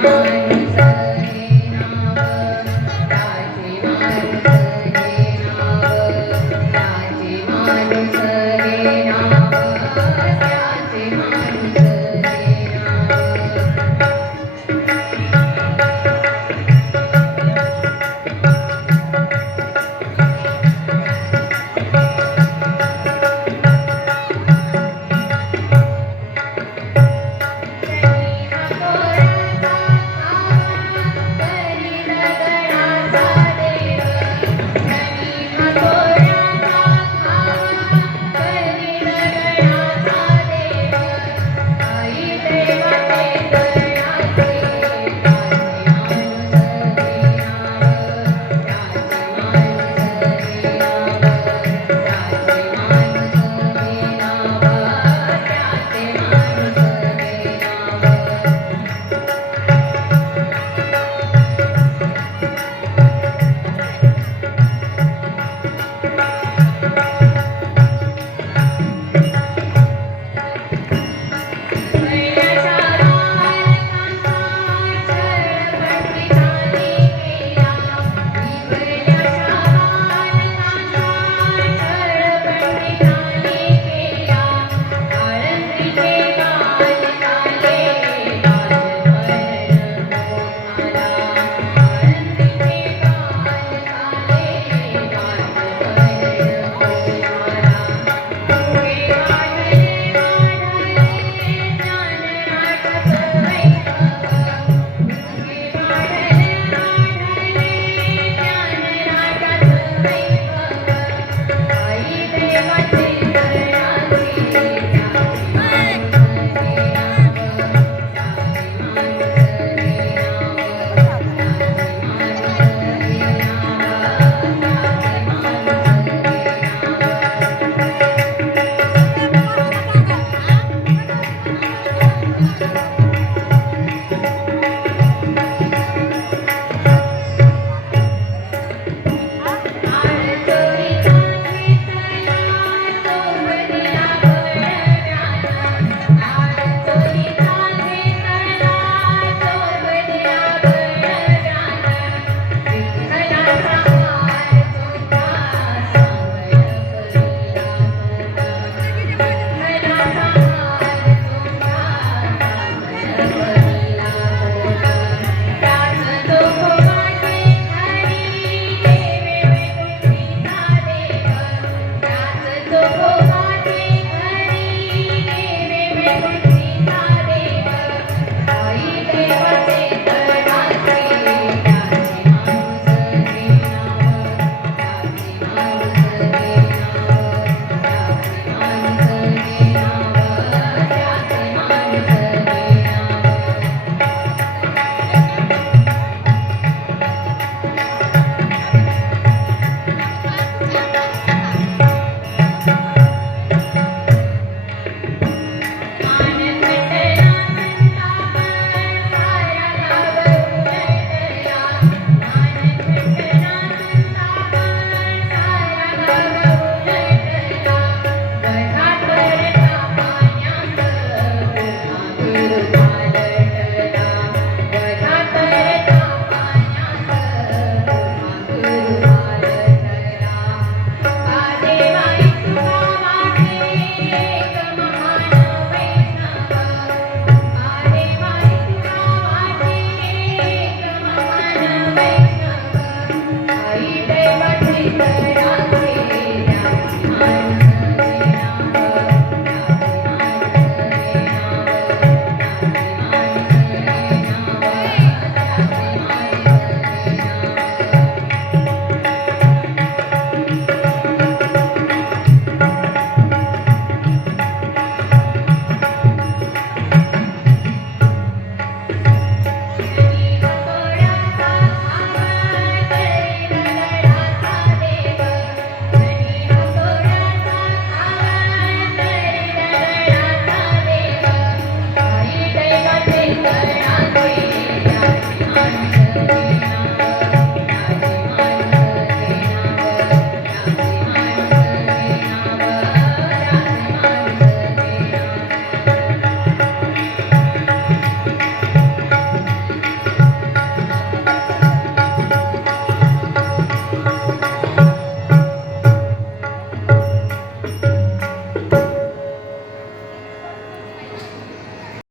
Thank